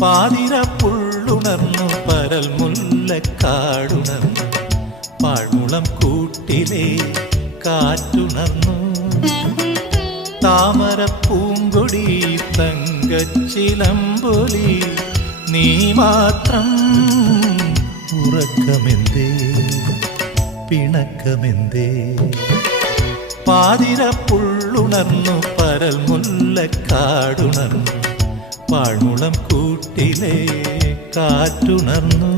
പാതിര പുള്ളുണർന്നു പരൽ മുല്ലക്കാടുണർന്നു പാഴ്മുളം കൂട്ടിലെ കാറ്റുണർന്നു താമര പൂങ്കൊടി തങ്കച്ചിലമ്പൊലി നീ മാത്രം ഉറക്കമെന്തേ പിണക്കമെന്തേ പാതിര പുള്ളുണർന്നു പരൽ മുല്ലക്കാടുണർന്നു പാഴ്മുളം കൂട്ടിലെ കാറ്റുണർന്നു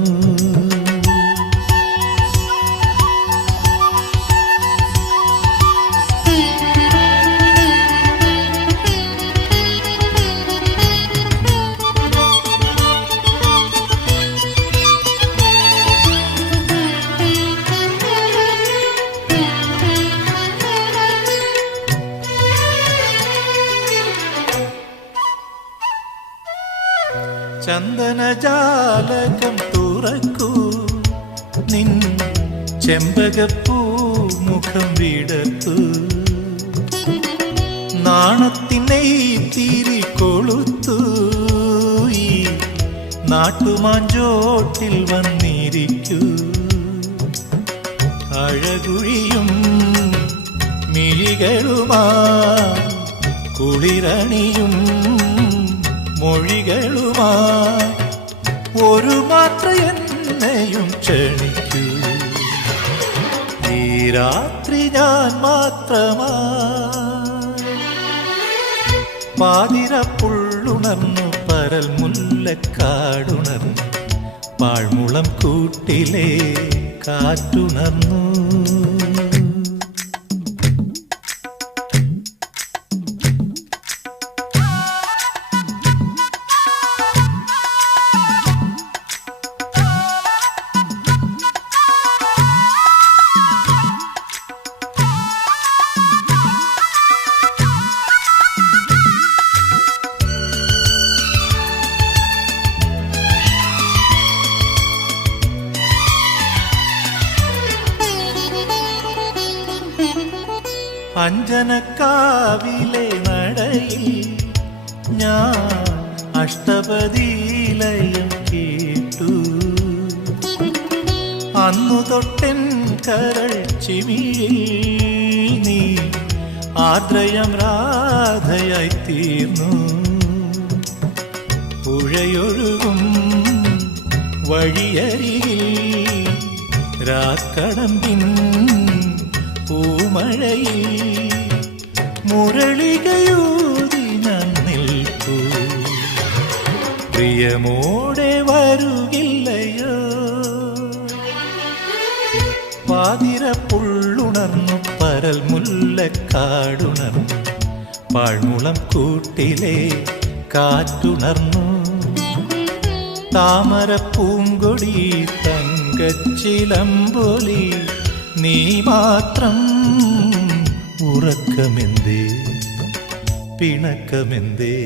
ചന്ദനജാലകം തുറക്കൂ നിൻ ചെമ്പകപ്പൂ മുഖം വിടത്തു നാണത്തിനെ തിരി കൊളുത്തു ഈ നാട്ടുമാഞ്ചോട്ടിൽ വന്നിരിക്കൂ അഴകുഴിയും മിഴികളുമാ കുളിരണിയും മൊഴികളുമായി ഒരു മാത്ര എന്നെയും ക്ഷണിക്കൂ ഈ രാത്രി ഞാൻ മാത്രമായി പാതിര പുള്ളുണർന്നു പരൽ മുല്ലക്കാടുണർന്നു പാഴ്മുളം കൂട്ടിലെ കാറ്റുണർന്നു അഞ്ജനക്കാവിലെ നടയിൽ ഞാൻ അഷ്ടപതിലയം കേട്ടു അന്നു തൊട്ടൻ കരൾ ചിമിഴിൽ നീ ആദ്രയം രാധയായി തീർന്നു പുഴയൊഴുകും വഴിയരികിൽ രാക്കടമ്പിൻ പൂമഴയിൽ മുരളികയൂതി ഞാൻ നിൽപ്പൂ പ്രിയമോടെ വരുകില്ലയോ പാതിര പുള്ളുണർന്നു പരൽ മുല്ലക്കാടുണർന്നു പാഴ്മുളം കൂട്ടിലെ കാറ്റുണർന്നു താമര പൂങ്കൊടി തങ്കച്ചിലമ്പൊലി നീ മാത്രം ഉറക്കമെന്തേ പിണക്കമെന്തേ